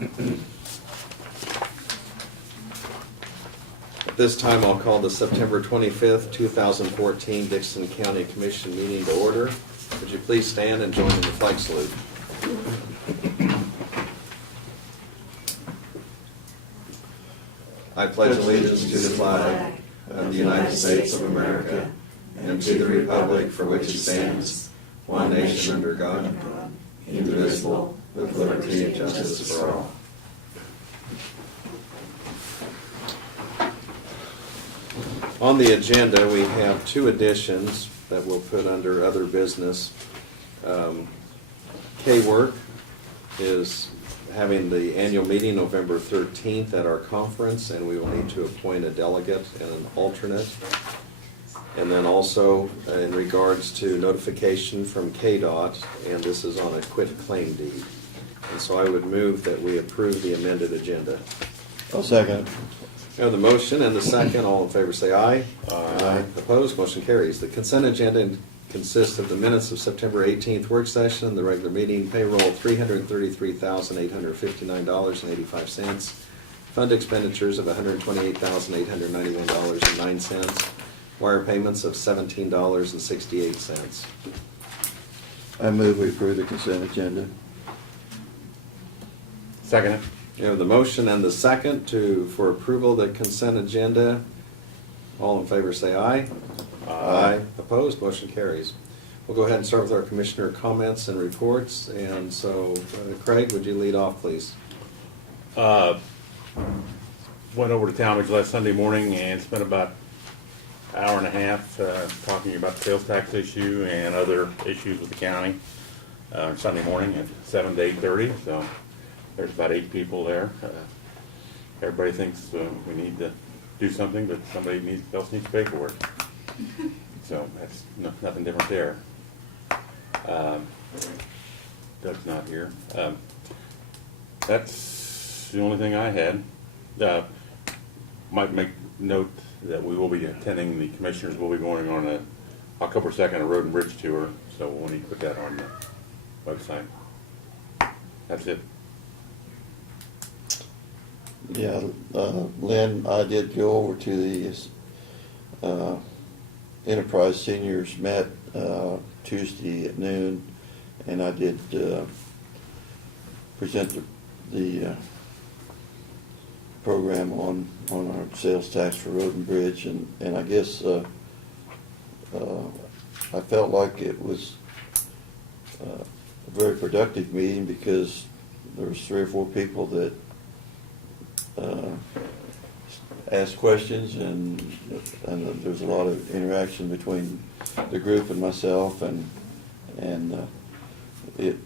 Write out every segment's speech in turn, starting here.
At this time, I'll call the September 25th, 2014 Dixon County Commission meeting to order. Would you please stand and join in the flag salute? I pledge allegiance to the flag of the United States of America and to the republic for which it stands, one nation under God, indivisible, with liberty and justice for all. On the agenda, we have two additions that we'll put under other business. K-Work is having the annual meeting November 13th at our conference, and we will need to appoint a delegate and an alternate. And then also in regards to notification from KDOT, and this is on a quit claim deed. And so I would move that we approve the amended agenda. I'll second. We have the motion and the second. All in favor say aye. Aye. Opposed? Motion carries. The consent agenda consists of the minutes of September 18th work session, the regular meeting, payroll $333,859.85, fund expenditures of $128,891.09, wire payments of $17.68. I move we approve the consent agenda. Second it. You have the motion and the second for approval of the consent agenda. All in favor say aye. Aye. Opposed? Motion carries. We'll go ahead and start with our commissioner comments and reports. And so, Craig, would you lead off, please? Went over to Talmadge last Sunday morning and spent about an hour and a half talking about the sales tax issue and other issues with the county. Sunday morning at 7 to 8:30. So there's about 8 people there. Everybody thinks we need to do something, but somebody else needs to pay for it. So that's nothing different there. Doug's not here. That's the only thing I had. Might make note that we will be attending, the commissioners will be going on a October 2nd a road and bridge tour, so we'll need to put that on the website. That's it. Yeah, Lynn, I did go over to the Enterprise Seniors met Tuesday at noon, and I did present the program on our sales tax for road and bridge, and I guess I felt like it was a very productive meeting because there was 3 or 4 people that asked questions, and there's a lot of interaction between the group and myself, and it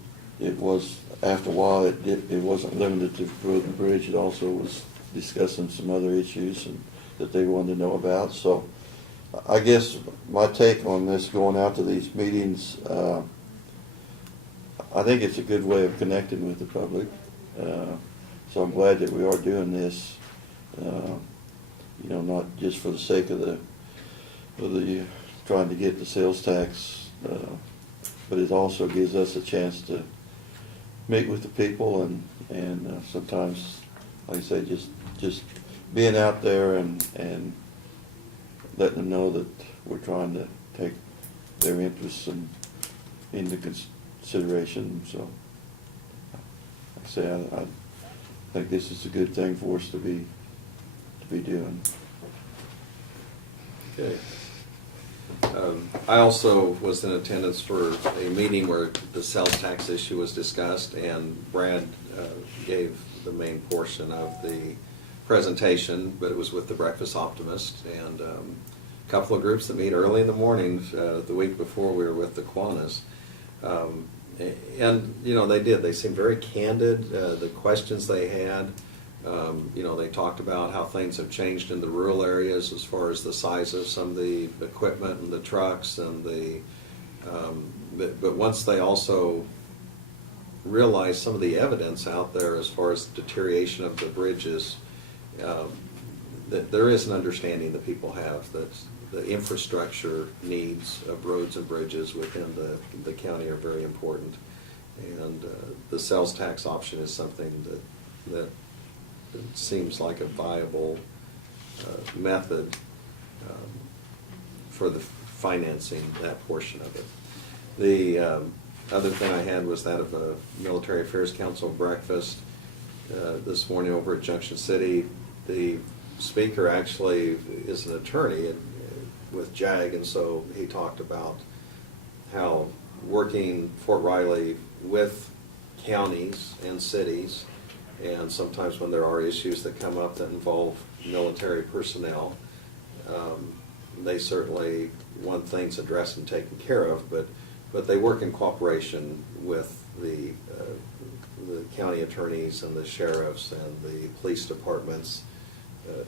was, after a while, it wasn't limited to road and bridge. It also was discussing some other issues that they wanted to know about. So I guess my take on this, going out to these meetings, I think it's a good way of connecting with the public. So I'm glad that we are doing this, not just for the sake of the trying to get the sales tax, but it also gives us a chance to meet with the people and sometimes, like I say, just being out there and letting them know that we're trying to take their interests into consideration. So, like I say, I think this is a good thing for us to be doing. Okay. I also was in attendance for a meeting where the sales tax issue was discussed, and Brad gave the main portion of the presentation, but it was with the Breakfast Optimist, and a couple of groups that meet early in the morning. The week before, we were with the Kiwanis. And, they seemed very candid, the questions they had. They talked about how things have changed in the rural areas as far as the size of some of the equipment and the trucks and but once they also realized some of the evidence out there as far as deterioration of the bridges, that there is an understanding that people have that the infrastructure needs of roads and bridges within the county are very important. And the sales tax option is something that that seems like a viable method for the financing that portion of it. The other thing I had was that of a Military Affairs Council breakfast this morning over at Junction City. The speaker actually is an attorney with JAG, and so he talked about how working Fort Riley with counties and cities, and sometimes when there are issues that come up that involve military personnel, they certainly want things addressed and taken care of, but they work in cooperation with the county attorneys and the sheriffs and the police departments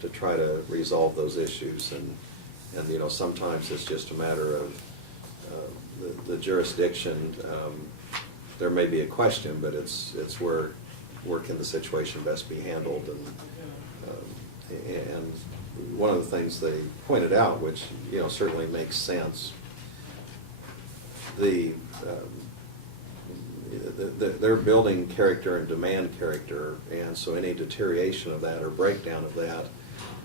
to try to resolve those issues. And you know, sometimes it's just a matter of the jurisdiction. There may be a question, but it's where can the situation best be handled. And one of the things they pointed out, which you know certainly makes sense, they're building character and demand character, and so any deterioration of that or breakdown of that,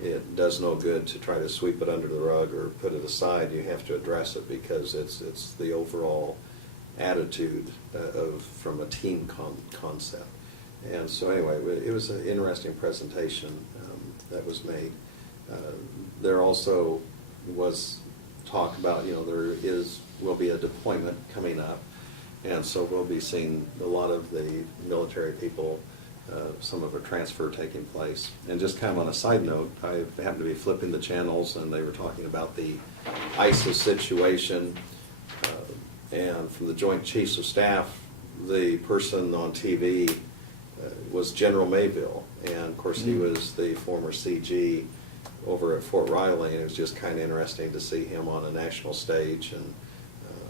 it does no good to try to sweep it under the rug or put it aside. You have to address it because it's the overall attitude from a team concept. And so anyway, it was an interesting presentation that was made. There also was talk about, you know, will be a deployment coming up, and so we'll be seeing a lot of the military people, some of a transfer taking place. And just kind of on a side note, I happened to be flipping the channels, and they were talking about the ISIS situation, and from the Joint Chiefs of Staff, the person on TV was General Mayville, and of course he was the former CG over at Fort Riley, and it was just kind of interesting to see him on a national stage, and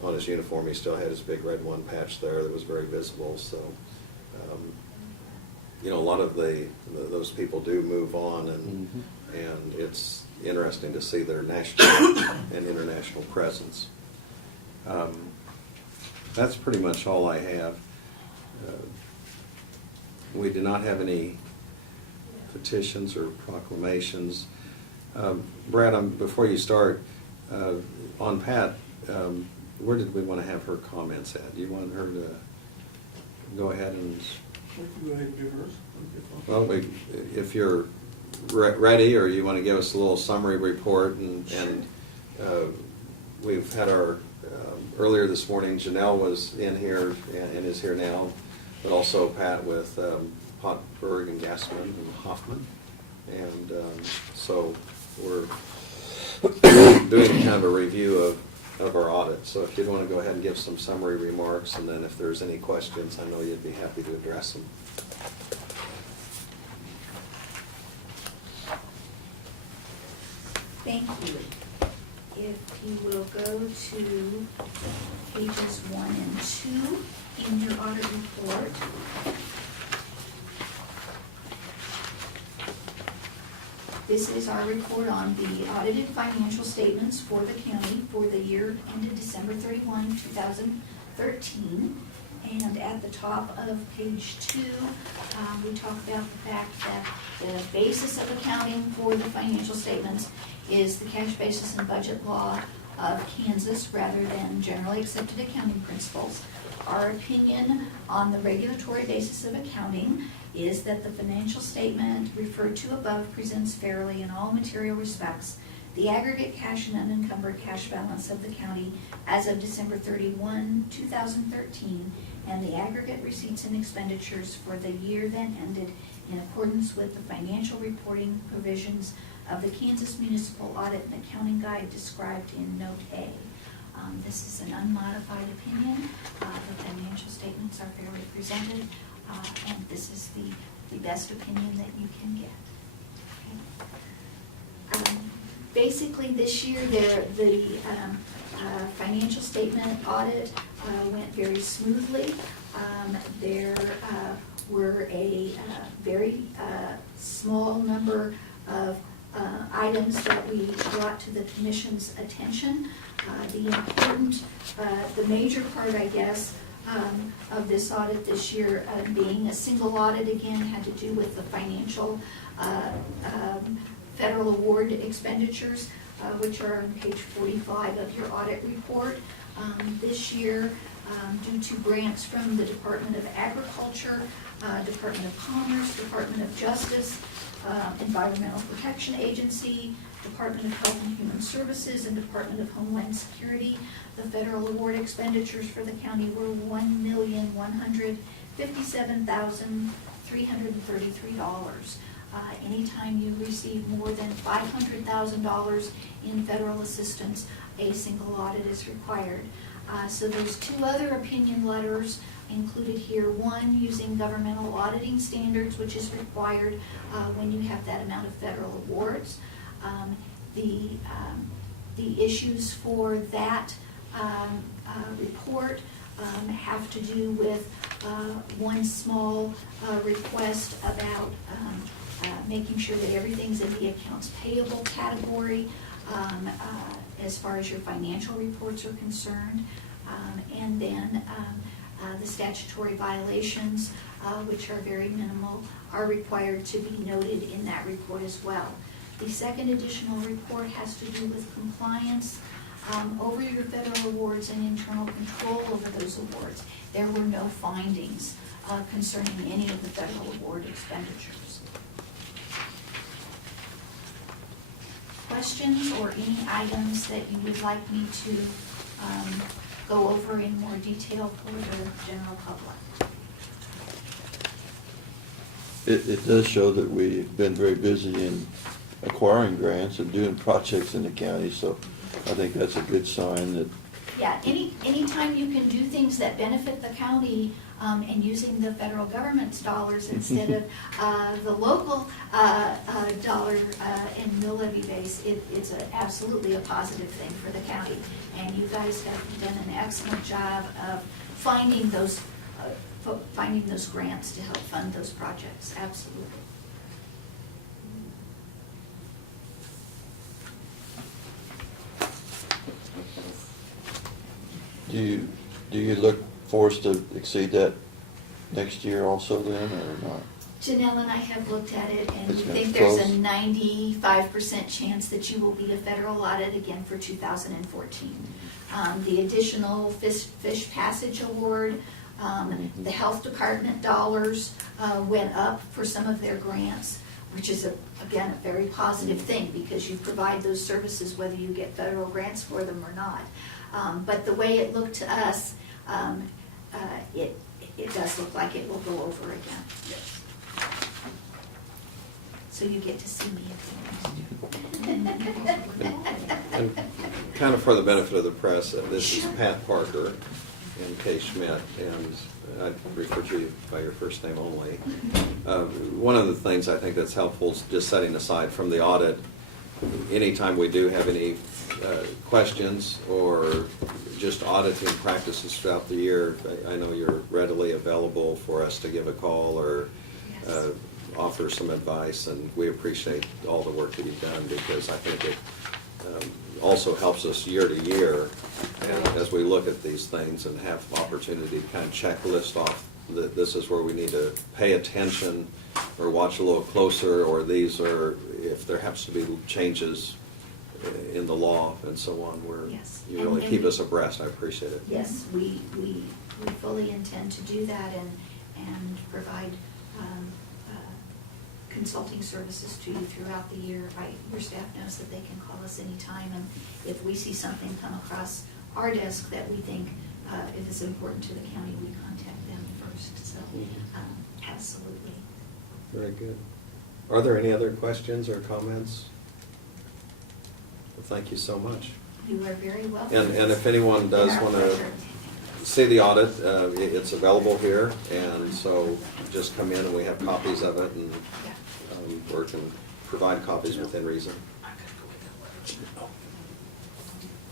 on his uniform he still had his big red one patch there that was very visible. So you know, a lot of those people do move on, and it's interesting to see their national and international presence. That's pretty much all I have. We do not have any petitions or proclamations. Brad, before you start, on Pat, where did we want to have her comments at? Do you want her to go ahead and... Go ahead and do hers. Well, if you're ready, or you want to give us a little summary report, and we've had our, earlier this morning, Janelle was in here and is here now, but also Pat with Potberg and Gassman and Hoffman. And so we're doing kind of a review of our audit. So if you'd want to go ahead and give some summary remarks, and then if there's any questions, I know you'd be happy to address them. Thank you. If you will go to pages 1 and 2 in your audit report. This is our report on the audited financial statements for the county for the year ended December 31, 2013. And at the top of page 2, we talk about the fact that the basis of accounting for the financial statements is the cash basis and budget law of Kansas rather than generally accepted accounting principles. Our opinion on the regulatory basis of accounting is that the financial statement referred to above presents fairly in all material respects the aggregate cash and unencumbered cash balance of the county as of December 31, 2013, and the aggregate receipts and expenditures for the year then ended in accordance with the financial reporting provisions of the Kansas Municipal Audit and Accounting Guide described in Note A. This is an unmodified opinion. The financial statements are fairly presented, and this is the best opinion that you can get. Okay. Basically, this year, the financial statement audit went very smoothly. There were a very small number of items that we brought to the Commission's attention. The major part, I guess, of this audit this year being a single audit again had to do with the financial federal award expenditures, which are on page 45 of your audit report. This year, due to grants from the Department of Agriculture, Department of Commerce, Department of Justice, Environmental Protection Agency, Department of Health and Human Services, and Department of Homeland Security, the federal award expenditures for the county were $1,157,333. Anytime you receive more than $500,000 in federal assistance, a single audit is required. So there's two other opinion letters included here. One using governmental auditing standards, which is required when you have that amount of federal awards. The issues for that report have to do with one small request about making sure that everything's in the accounts payable category as far as your financial reports are concerned. And then the statutory violations, which are very minimal, are required to be noted in that report as well. The second additional report has to do with compliance over your federal awards and internal control over those awards. There were no findings concerning any of the federal award expenditures. Questions or any items that you would like me to go over in more detail for the general public? It does show that we've been very busy in acquiring grants and doing projects in the county, so I think that's a good sign that. Yeah, anytime you can do things that benefit the county and using the federal government's dollars instead of the local dollar and mill levy base, it's absolutely a positive thing for the county. And you guys have done an excellent job of finding those grants to help fund those projects, absolutely. Do you look for us to exceed that next year also then, or not? Janelle and I have looked at it, and we It's think there's a close. 95% chance that you will be a federal audit again for 2014. The additional fish passage award, the health department dollars went up for some of their grants, which is, again, a very positive thing because you provide those services whether you get federal grants for them or not. But the way it looked to us, it does look like it will go over again. So you get to see me if you want to. And kind of for the benefit of the press, this is Pat Parker and Kay Schmidt, and I refer to you by your first name only. One of the things I think that's helpful is just setting aside from the audit, anytime we do have any questions or just auditing practices throughout the year, I know you're readily available for us to give a call or offer some advice, and we appreciate all the work that you've done because I think it also helps us year to year and as we look at these things and have opportunity to kind of checklist off that this is where we need to pay attention or watch a little closer, or these are, if there happens to be changes in the law and so on, where Yes. you really And keep us abreast. I appreciate it. Yes, we fully intend to do that and provide consulting services to you throughout the year. Your staff knows that they can call us anytime, and if we see something come across our desk that we think if it's important to the county, we contact them first. So, absolutely. Very good. Are there any other questions or comments? Well, thank you so much. You are very welcome. And if anyone does Our want to pleasure. see the audit, it's available here, and so just come in and we have copies of it, and or can provide copies within reason.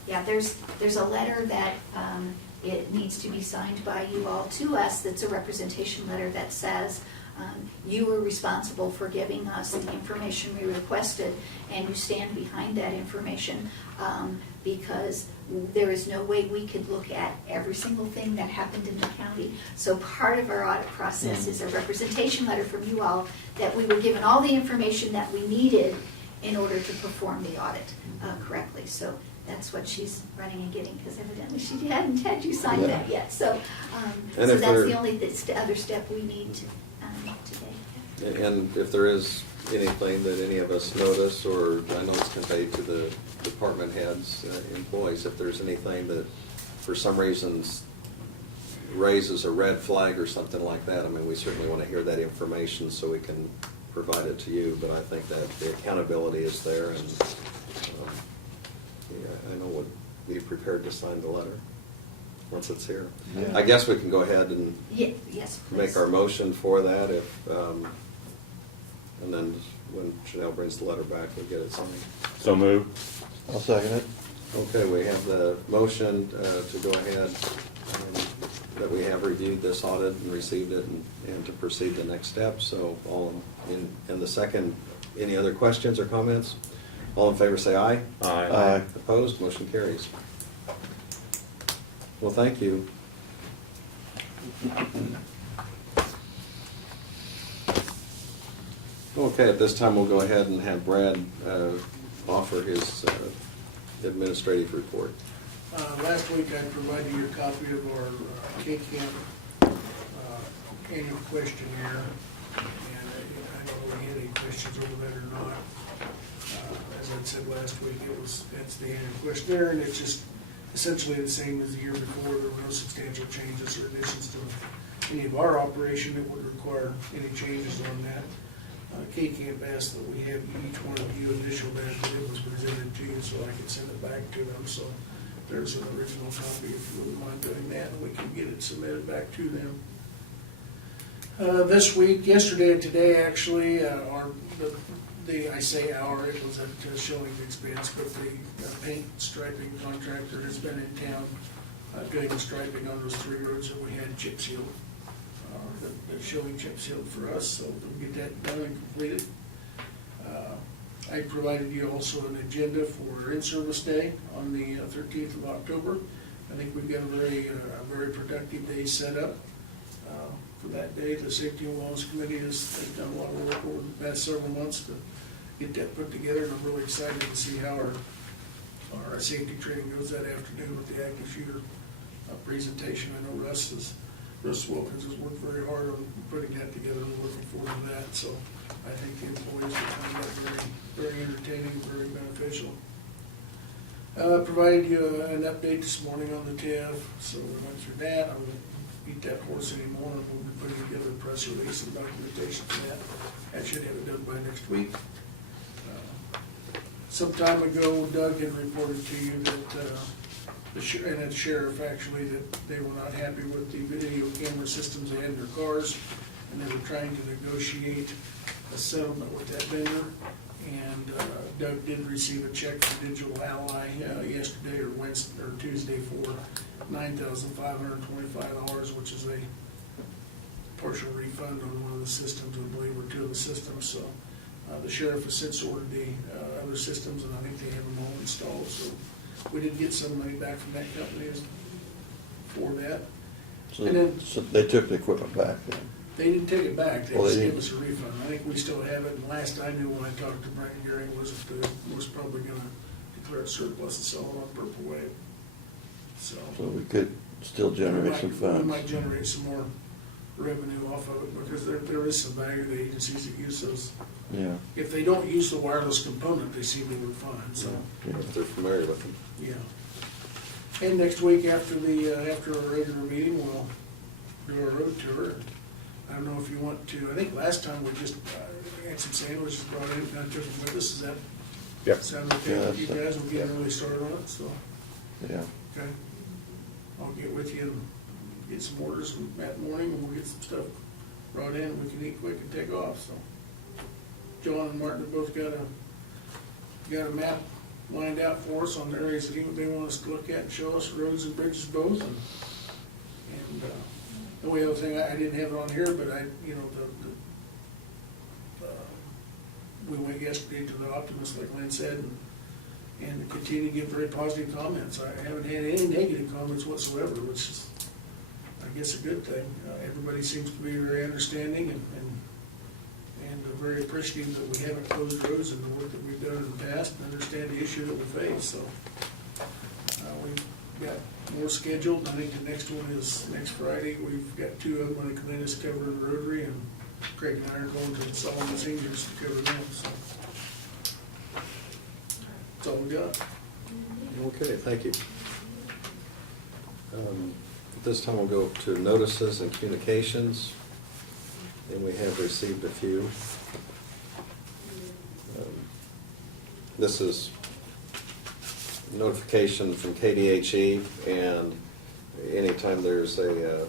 Yeah, there's a letter that it needs to be signed by you all to us that's a representation letter that says You were responsible for giving us the information we requested, and you stand behind that information, because there is no way we could look at every single thing that happened in the county. So part of our audit process is a representation letter from you all that we were given all the information that we needed in order to perform the audit correctly. So that's what she's running and getting, because evidently she hadn't had you sign Yeah. that yet. So, And so if that's there- the only other step we need to, today. And if there is anything that any of us notice, or I know it's conveyed to the department heads, employees, if there's anything that for some reasons raises a red flag or something like that, I mean, we certainly want to hear that information so we can provide it to you, but I think that the accountability is there, and yeah, I know would be prepared to sign the letter once it's here. Yeah. I guess we can go ahead and Yes, please. make our motion for that if, and then when Chanel brings the letter back, we'll get it signed. So moved. I'll second it. Okay, we have the motion to go ahead, that we have reviewed this audit and received it, and to proceed the next step. So all in the second, any other questions or comments? All in favor say aye. Aye. Opposed, motion carries. Well, thank you. Okay, at this time, we'll go ahead and have Brad offer his administrative report. Last week I provided you a copy of our K-Camp annual questionnaire, and I don't know if you had any questions over that or not. As I said last week, that's the annual questionnaire, and it's just essentially the same as the year before. There were no substantial changes or additions to any of our operation that would require any changes on that. K-Camp asked that we have each one of you initial that it was presented to you, so I could send it back to them. So there's an original copy if you wouldn't mind doing that, and we can get it submitted back to them. This week, yesterday and today, actually, I say our, it was at Shilling's expense, but the paint striping contractor has been in town doing the striping on those 3 roads that we had chip sealed. That Shilling chip sealed for us, so we'll get that done and completed. I provided you also an agenda for in-service day on the 13th of October. I think we've got a very productive day set up for that day. The Safety and Wellness Committee has done a lot of work over the past several months to get that put together, and I'm really excited to see how our safety training goes that afternoon with the active shooter presentation. I know Russ Wilkins has worked very hard on putting that together, and we're looking forward to that. So I think the employees will find that very, very entertaining, very beneficial. Provided you an update this morning on the TIF, so we went through that. I won't beat that horse anymore, and we'll be putting together a press release and documentation for that. I should have it done by next week. Some time ago, Doug had reported to you that and the sheriff actually, that they were not happy with the video camera systems they had in their cars, and they were trying to negotiate a settlement with that vendor. And Doug did receive a check from Digital Ally yesterday or Wednesday or Tuesday for $9,525, which is a partial refund on one of the systems, I believe, or 2 of the systems. So the sheriff has since ordered the other systems, and I think they have them all installed. So we did get some money back from that company for that. So, And then- so they took the equipment back then. They didn't take it back, they Well, just they gave didn't. us a refund. I think we still have it, and last I knew when I talked to Brian Gehring was that the was probably gonna declare it surplus and sell it on Purple Wave. So. So we could still generate some We funds. might generate some more revenue off of it, because there is some value to agencies that use those. Yeah, If they don't use the wireless component, they seem to work fine, so, If they're familiar with them. yeah. And next week after our regular meeting, we'll do our road tour. I don't know if you want to, I think last time we just had some sandwiches brought in, kind of took them with us. Is that Yep. sound okay Yeah, with you that's- guys? We'll get really started on it, so, yeah. okay. I'll get with you and get some orders from that morning, and we'll get some stuff brought in, and we can eat quick and take off, so. John and Martin have both got a map lined out for us on the areas that they want us to look at and show us, roads and bridges both, and the only other thing, I didn't have it on here, but the we went yesterday to the Optimist, like Lynn said, and continue to get very positive comments. I haven't had any negative comments whatsoever, which is, I guess, a good thing. Everybody seems to be very understanding and very appreciative that we haven't closed roads and the work that we've done in the past, and understand the issue that we face, so. We've got more scheduled. I think the next one is next Friday. We've got two of them on the Cleanest covering Rotary, and Craig and I are going to Solomon Seniors to cover them, so. That's all we got. Okay, thank you. At this time, we'll go to notices and communications, and we have received a few. This is notification from KDHE, and anytime there's a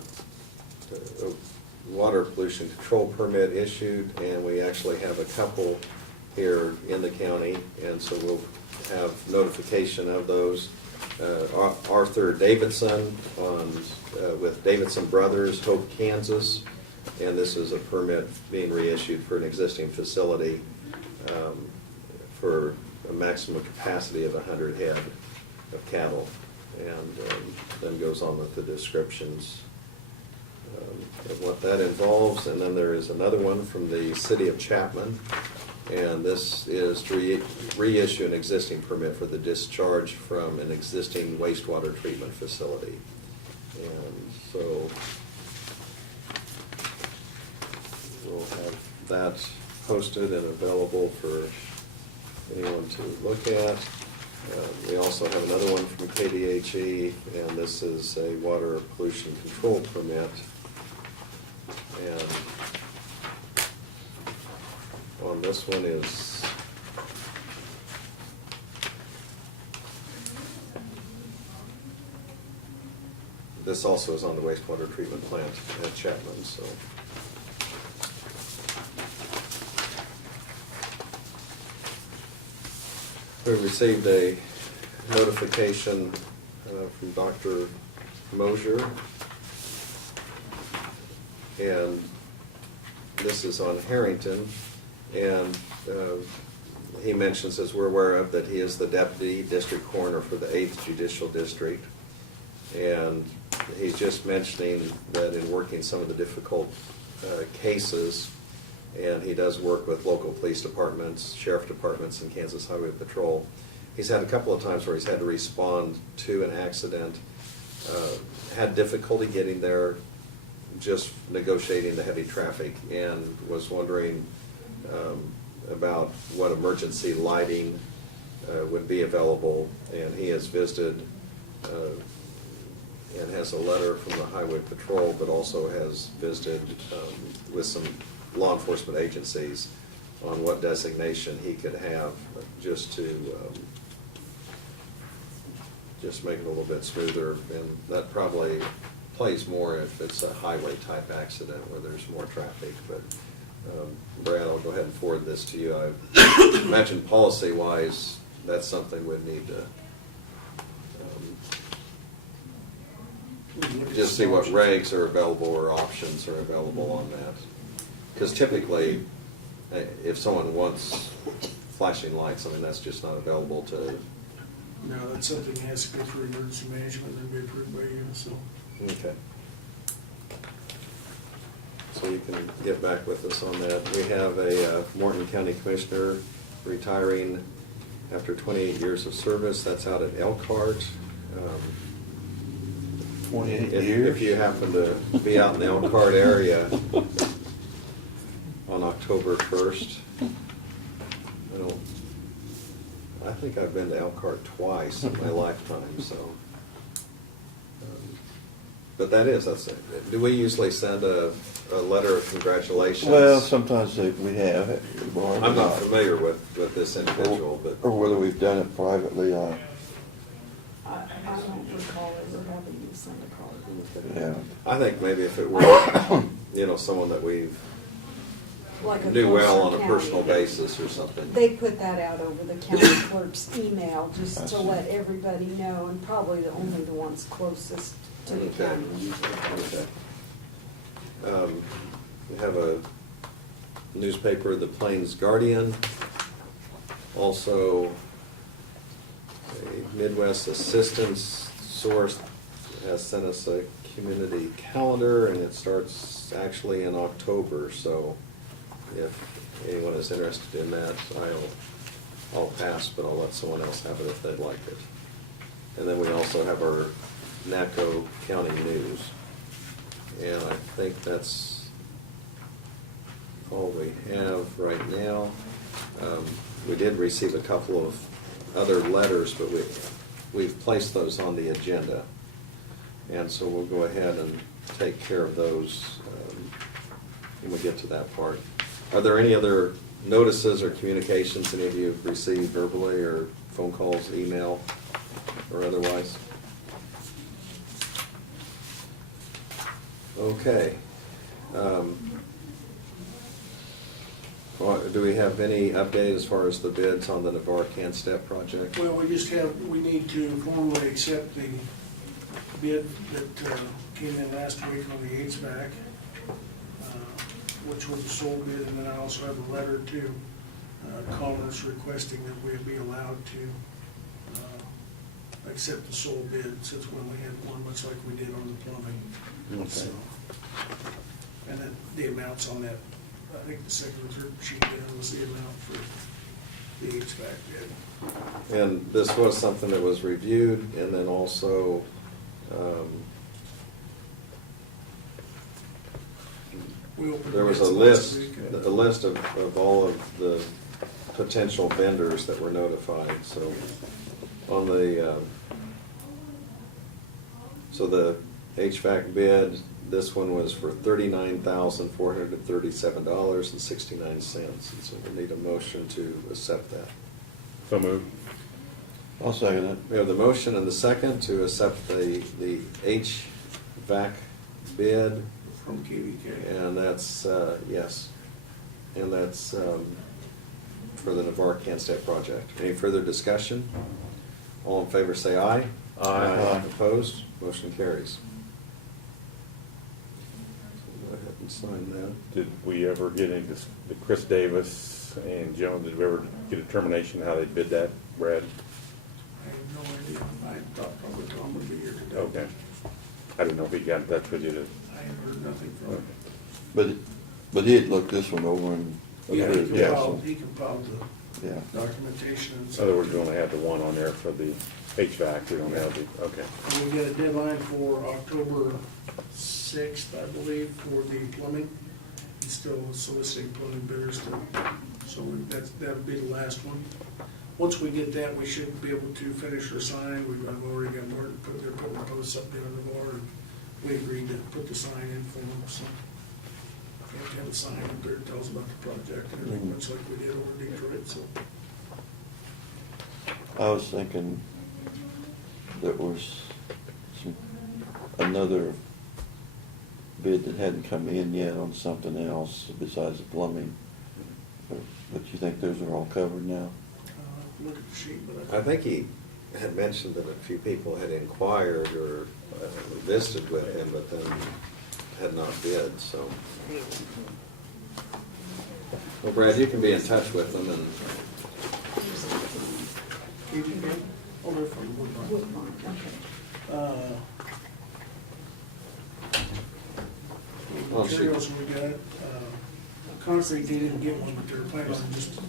water pollution control permit issued, and we actually have a couple here in the county, and so we'll have notification of those. Arthur Davidson with Davidson Brothers, Hope, Kansas, and this is a permit being reissued for an existing facility for a maximum capacity of 100 head of cattle, and then goes on with the descriptions of what that involves. And then there is another one from the city of Chapman, and this is to reissue an existing permit for the discharge from an existing wastewater treatment facility. And so we'll have that posted and available for anyone to look at. We also have another one from KDHE, and this is a water pollution control permit. And on this one is this also is on the wastewater treatment plant at Chapman, so. We received a notification from Dr. Mosier, and this is on Harrington, and he mentions, as we're aware of, that he is the Deputy District Coroner for the 8th Judicial District, and he's just mentioning that in working some of the difficult cases, and he does work with local police departments, sheriff departments, and Kansas Highway Patrol. He's had a couple of times where he's had to respond to an accident, had difficulty getting there, just negotiating the heavy traffic, and was wondering about what emergency lighting would be available. And he has visited and has a letter from the Highway Patrol, but also has visited with some law enforcement agencies on what designation he could have, just to just make it a little bit smoother. And that probably plays more if it's a highway type accident where there's more traffic. But Brad, I'll go ahead and forward this to you. I imagine policy wise that's something we'd need to just see what regs are available or options are available on that. Because typically, if someone wants flashing lights, I mean, that's just not available to. No, that's something that has to go through emergency management and be approved by you, so. Okay. So you can get back with us on that. We have a Morton County Commissioner retiring after 28 years of service. That's out at Elkhart. 28 If years? you happen to be out in the Elkhart area on October 1st, I think I've been to Elkhart twice in my lifetime, so. But that's it. Do we usually send a letter of congratulations? Well, sometimes we have it. I'm not familiar with this individual, but. Or whether we've done it privately, I don't recall ever having you send a card. yeah. I think maybe if it were, someone that we Like a knew well on a Mercer personal County. basis or something. They put that out over the county clerk's email, I just to see. let everybody know, and probably only the ones closest to the Okay. county usually. Okay. We have a newspaper, the Plains Guardian, Also, a Midwest Assistance Source has sent us a community calendar, and it starts actually in October, so if anyone is interested in that, I'll pass, but I'll let someone else have it if they'd like it. And then we also have our Naco County News. And I think that's all we have right now. We did receive a couple of other letters, but we've placed those on the agenda. And so we'll go ahead and take care of those when we get to that part. Are there any other notices or communications any of you have received verbally or phone calls, email, or otherwise? Okay. Well, do we have any update as far as the bids on the Navarre Can-Step project? Well, we need to formally accept the bid that came in last week on the HVAC, which was a sole bid, and then I also have a letter to Commerce requesting that we be allowed to accept the sole bid, since we only had one, much like we did on the plumbing. Okay. So, and then the amounts on that, I think the second or third sheet there was the amount for the HVAC bid. And this was something that was reviewed, and then also, We opened there was a bids last list, week. a list of all of the potential vendors that were notified, so on the, so the HVAC bid, this one was for $39,437.69, and so we need a motion to accept that. So moved. I'll second it. We have the motion and the second to accept the HVAC bid, From KVK. and that's, yes, and that's for the Navarre Can-Step project. Any further discussion? All in favor say aye. Aye. Opposed? Motion carries. Go ahead and sign that. Did we ever get into the Chris Davis and Jones, did we ever get a determination how they bid that, Brad? I have no idea. I thought probably Tom would be here today. Okay. I didn't know if he got in touch with you to. I have heard nothing from him. But he had looked this one over and. Yeah, Yeah. he compiled the Yeah. documentation and In stuff. other words, we only have the one on there for the HVAC, we don't have the, okay. And we got a deadline for October 6th, I believe, for the plumbing. He's still soliciting plumbing bidders to, so that'll be the last one. Once we get that, we should be able to finish our sign. I've already got Martin they're putting the posts up there in the bar, and we agreed to put the sign in for them, so. We have to have a sign up there that tells about the project and everything, much like we did over in Detroit, so. I was thinking there was another bid that hadn't come in yet on something else besides the plumbing. But you think those are all covered now? Look at the sheet, but I think he had mentioned that a few people had inquired or visited with him, but then had not bid, so. Well, Brad, you can be in touch with them, and KVK, oh, they're from Woodbine. Woodbine, okay. Well, she- Materials we got, concrete, they didn't get one, but they're planning on just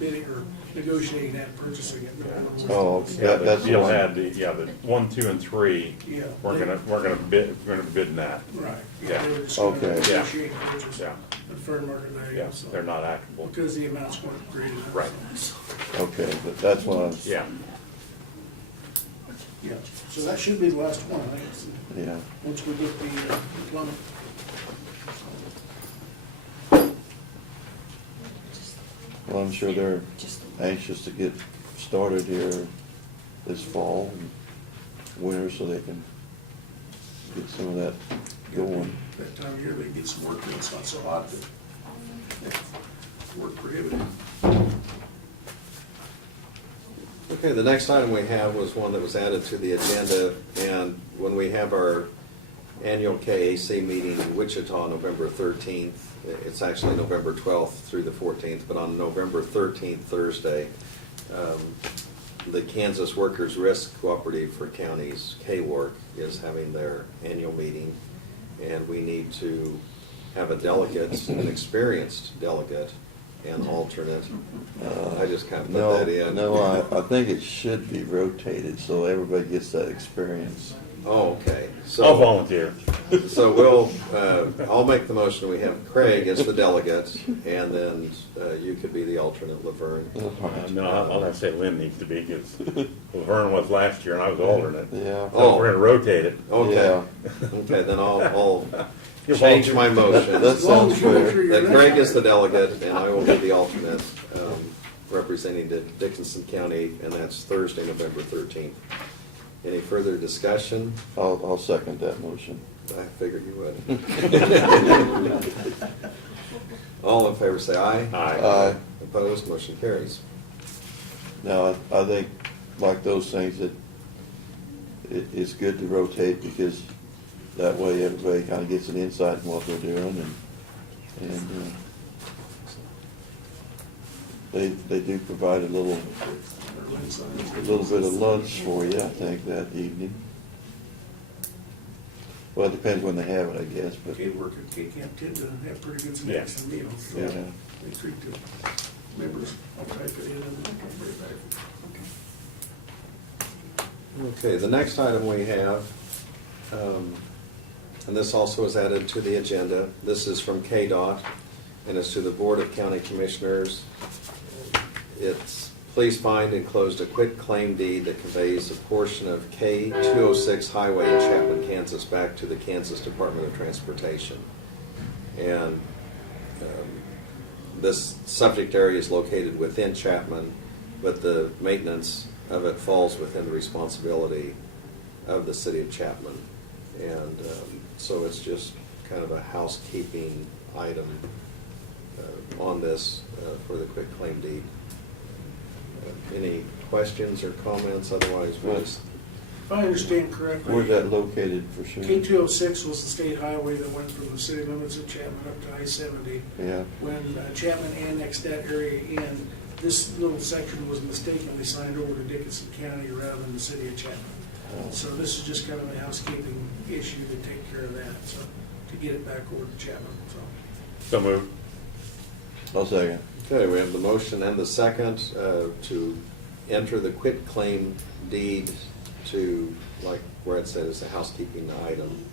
bidding or negotiating that, purchasing it. Oh, okay. Yeah, That's the you'll one. have the, yeah, the 1, 2, and 3, Yeah. we're gonna bid in that. Right. Yeah. They were just gonna Okay. Yeah. negotiate purchase Yeah. at fair market value. Yeah, so- they're not actable. Because the amounts weren't great enough. Right. so- Okay, but that's what I was. Yeah. Yeah, so that should be the last one, I think, Yeah. once we get the plumbing. Well, I'm sure they're anxious to get started here this fall and winter so they can get some of that going. That time of year, they get some work, and it's not so hot that work prohibited. okay, the next item we have was one that was added to the agenda, and when we have our annual KAC meeting in Wichita, November 13th. It's actually November 12th through the 14th, but on November 13th, Thursday, the Kansas Workers Risk Cooperative for Counties, KWORK, is having their annual meeting, and we need to have a delegate, an experienced delegate, and alternate. I just kind of put that in. No, I think it should be rotated so everybody gets that experience. Oh, okay. I'll volunteer. So we'll, I'll make the motion, we have Craig as the delegate, and then you could be the alternate, Laverne. No, I'll have to say Lynn needs to be, because Laverne was last year and I was alternate. Yeah. So we're gonna rotate it. Okay, Yeah. okay, then I'll You're change my That motion. As long sounds as you make fair. sure you're That Craig right. is the delegate, and I will be the alternate, representing the Dickinson County, and that's Thursday, November 13th. Any further discussion? I'll second that motion. I figured you would. All in favor say aye. Aye. Opposed, motion carries. Now, I think, like those things, that it's good to rotate, because that way everybody kind of gets an insight in what they're doing, and they do provide a little bit of lunch for you, I think, that evening. Well, it depends when they have it, I guess, but, K work at K Camp tend to have pretty good snacks and meals. So yeah. they treat the members. I'll type it in and bring it back. Okay, the next item we have, and this also is added to the agenda, this is from KDOT, and it's to the Board of County Commissioners. It's, please find enclosed a quitclaim deed that conveys a portion of K-206 highway in Chapman, Kansas back to the Kansas Department of Transportation. And this subject area is located within Chapman, but the maintenance of it falls within the responsibility of the city of Chapman. And so it's just kind of a housekeeping item on this for the quitclaim deed. Any questions or comments? Otherwise, we'll just, If I understand correctly. where's that located for sure? K-206 was the state highway that went from the city limits of Chapman up to I-70. Yeah, When Chapman annexed that area in, this little section was mistakenly signed over to Dickinson County rather than the city of Chapman. So this is just kind of a housekeeping issue to take care of that, so, to get it back over to Chapman, so. So moved. I'll second. okay, we have the motion and the second to enter the quitclaim deed to, like Brett said, it's a housekeeping item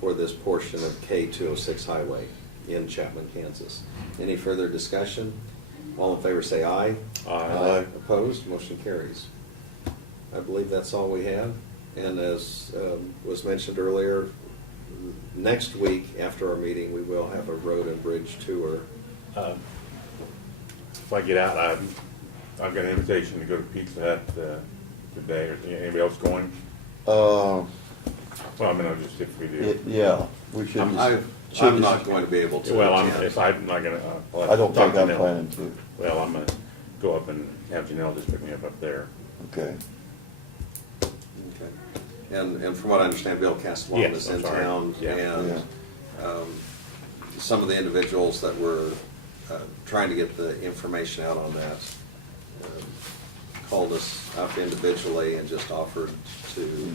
for this portion of K-206 highway in Chapman, Kansas. Any further discussion? All in favor say aye. Aye. Opposed, motion carries. I believe that's all we have. And as was mentioned earlier, next week after our meeting, we will have a road and bridge tour. If I get out, I've got an invitation to go to Pizza Hut today. Or anybody else going? Uh, Well, I mean, I'll just if we do. yeah, we should. I'm not going to be able to. Well, attend. if I'm not gonna. I don't think I'm Janelle. planning to. Well, I'm gonna go up and have Janelle just pick me up there. Okay. Okay. And from what I understand, Bill Castellano Yes, is I'm in sorry. town, Yeah. and some of the individuals that were trying to get the information out on that called us up individually and just offered to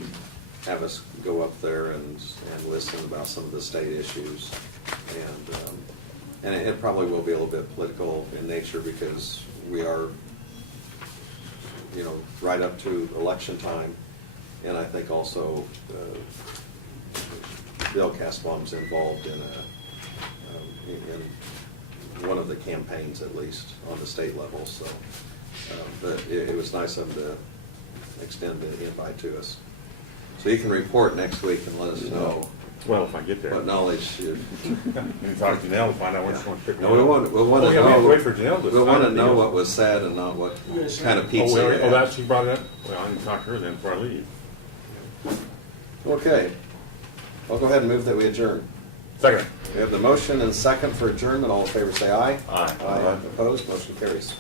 have us go up there and listen about some of the state issues. And it probably will be a little bit political in nature because we are, right up to election time. And I think also Bill Castellano's involved in one of the campaigns, at least on the state level. So, but it was nice of him to extend the invite to us. So you can report next week and let us know Well, if I get there. what knowledge you. You can talk to Janelle to find out when she wants to pick me No, up. we'll want Oh, to yeah, we have to know. wait for Janelle to We'll want to sign the know deal. what was said and not what Yes, sir. kind of pizza. Oh, you really? Oh, had. that, she brought it up? Well, I can talk to her then before I leave. Okay. I'll go ahead and move that we adjourn. Second. We have the motion and second for adjournment. All in favor say aye. Aye. Aye. Opposed? Motion carries.